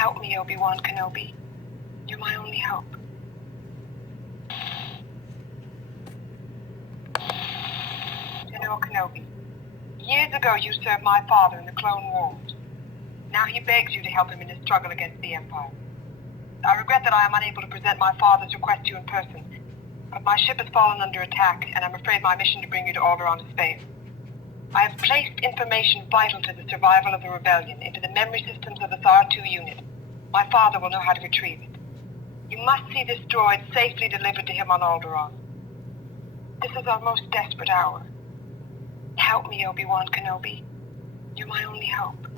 Help me, Obi-Wan Kenobi. You're my only hope. General Kenobi, years ago you served my father in the Clone Wars. Now he begs you to help him in his struggle against the Empire. I regret that I am unable to present my father's request to you in person, but my ship has fallen under attack, and I'm afraid my mission to bring you to Alderaan has failed. I have placed information vital to the survival of the rebellion into the memory systems of this R2 unit. My father will know how to retrieve it. You must see this droid safely delivered to him on Alderaan. This is our most desperate hour. Help me, Obi-Wan Kenobi. You're my only hope.